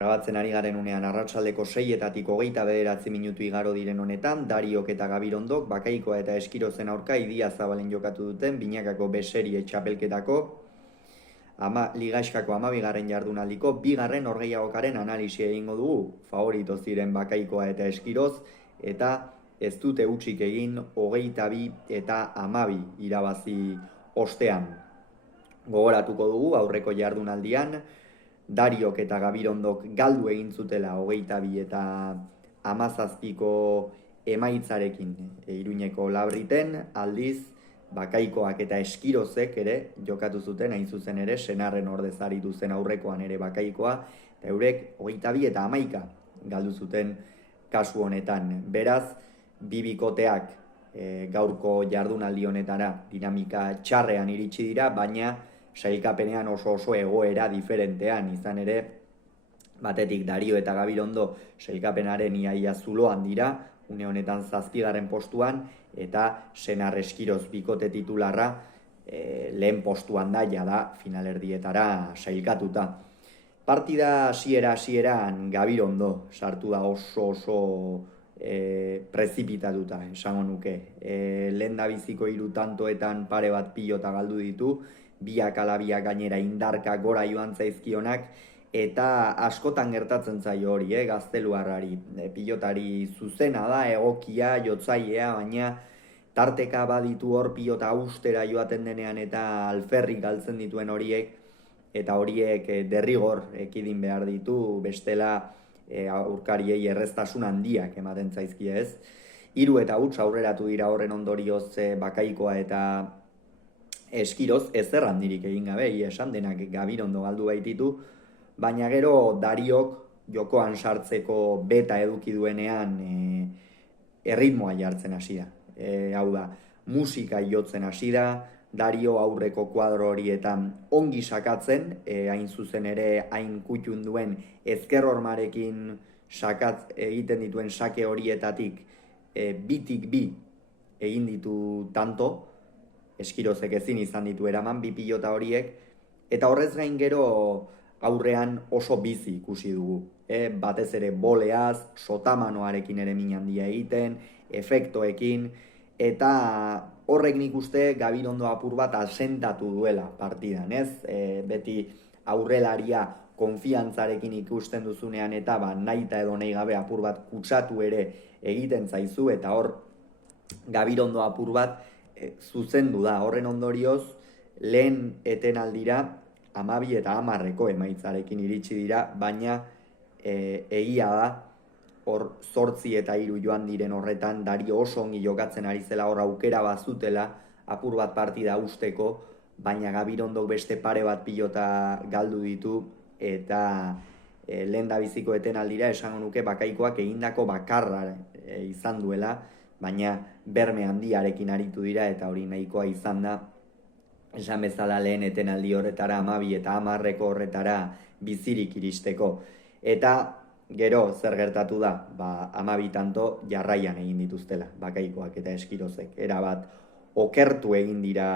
Grabatzen ari garen unean arratsaldeko 6etatik 29 minutu igaro diren honetan, Dariok eta Gabirondok Bakaikoa eta Eskirozen aurka Idiazabalen jokatu duten binakako beserie txapelketako ligaiskako 12. jardunaldiko bigarren norgehiagokaren analisia egingo dugu. Favorito ziren Bakaikoa eta Eskiroz eta ez dute hutsik egin 22 eta 12 irabazi ostean. Gogoratuko dugu aurreko jardunaldian Dariok eta Gabirondok galdu egin zutela 22 eta 17ko emaitzarekin Iruñeko Labriten, aldiz Bakaikoak eta Eskirozek ere jokatu zuten, hain zuzen ere Senarren ordez aritu zen aurrekoan ere Bakaikoa, eta eurek 22 eta 11 galdu zuten kasu honetan. Beraz, bi bikoteak gaurko jardunaldi honetara dinamika txarrean iritsi dira, baina sailkapenean oso egoera diferentean, izan ere, batetik Dario eta Gabirondo sailkapenaren iaia zuloan dira, une honetan 7. postuan, eta Senar Eskiroz bikote titularra lehen postuan da, jada finalerdietara sailkatuta. Partida hasieran Gabirondo sartu da oso prezipitatuta, esango nuke. Lehen da biziko 3 tantoetan pare bat pilota galdu ditu, biak ala biak gainera indarka gora joan zaizkionak, eta askotan gertatzen zaio hori, gazteluarrari. Pilotari zuzena da, egokia, jotzailea, baina tarteka baditu hor pilota ustera joaten denean eta alferrik galtzen dituen horiek, eta horiek derrigor ekidin behar ditu, bestela aurkariei erreztasun handiak ematen zaizkie ez. 3 eta huts aurreratu dira horren ondorioz Bakaikoa eta Eskiroz ezer handirik egin gabe, esan denak Gabirondo galdu baititu, baina gero Dariok jokoan sartzeko beta eduki duenean erritmoa jartzen hasi da. Hau da, musika jotzen hasi da, Dario aurreko kuadro horietan ongi sakatzen, hain zuzen ere hain kutxun duen ezker hormarekin egiten dituen sake horietatik bitik bi egin ditu tanto, Eskirozek ezin izan ditu eraman bi pilota horiek, eta horrez gain gero aurrean oso bizi ikusi dugu. Batez ere boleaz, sotamanoarekin ere min handia egiten, efektoekin, eta horrek nik uste Gabirondo apur bat asentatu duela partidan, ez? Beti aurrelaria konfiantzarekin ikusten duzunean eta nahi eta edo nahi gabe apur bat kutsatu ere egiten zaizu, eta hor Gabirondo apur bat zuzendu da. Horren ondorioz, lehen etenaldira 12 eta 10ko emaitzarekin iritsi dira, baina egia da, hor 8 eta 3 joan diren horretan, Dario oso ongi jokatzen ari zela, hor aukera bazutela, apur bat partida usteko, baina Gabirondok beste pare bat pilota galdu ditu, eta lehen da biziko etenaldira esango nuke Bakaikoak egindako bakarra izan duela, baina berme handiarekin aritu dira, eta hori nahikoa izan da, esan bezala lehen etenaldi horretara 12 eta 10ko horretara bizirik iristeko. Eta gero zer gertatu da, 12 tanto jarraian egin dituztela Bakaikoak eta Eskirozek. Erabat okertu egin dira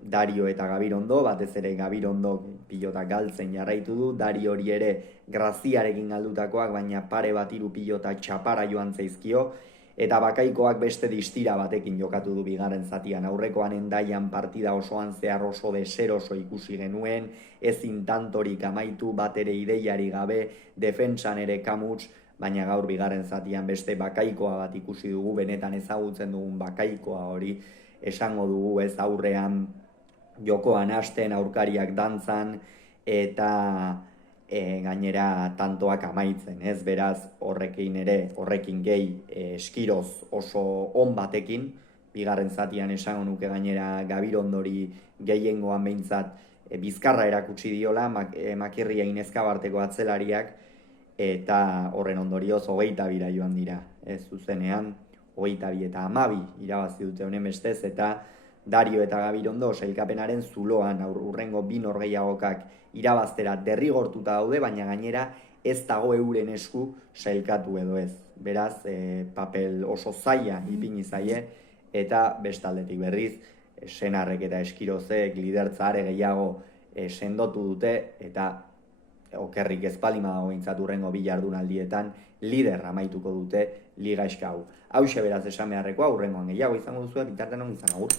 Dario eta Gabirondo, batez ere Gabirondo pilota galtzen jarraitu du, Dario hori ere graziarekin galdutakoak, baina pare bat 3 pilota txapara joan zaizkio, eta Bakaikoak beste distira batekin jokatu du bigarren zatian. Aurrekoan Hendaian partida osoan zehar oso deseroso ikusi genuen, ezin tantorik amaitu, bat ere ideiari gabe, defentsan ere kamuts, baina gaur bigarren zatian beste Bakaikoa bat ikusi dugu, benetan ezagutzen dugun Bakaikoa hori, esango dugu ez aurrean jokoan hasten, aurkariak dantzan, eta gainera tantoak amaitzen, ez? Beraz, horrekin gehi Eskiroz oso on batekin, bigarren zatian esango nuke gainera Gabirondori gehiengoan behintzat bizkarra erakutsi diola, Makirria Inezkabarteko atzelariak, eta horren ondorioz 22 joan dira, ez zuzenean, 22 eta 12 irabazi dute honen bestez, eta Dario eta Gabirondo sailkapenaren zuloan urrengo 2 norgehiagokak irabaztera derrigortuta daude, baina gainera ez dago euren esku sailkatu edo ez. Beraz, papel oso zaila ipini zaie, eta bestaldetik berriz, Senarrek eta Eskirozek lidertza are gehiago sendotu dute, eta okerrik ez palima dago behintzat hurrengo bi jardunaldietan lider amaituko dute ligaxka hau. Hauxe beraz esan beharrekoa, hurrengoan gehiago izango duzu, bitartean on izan agur.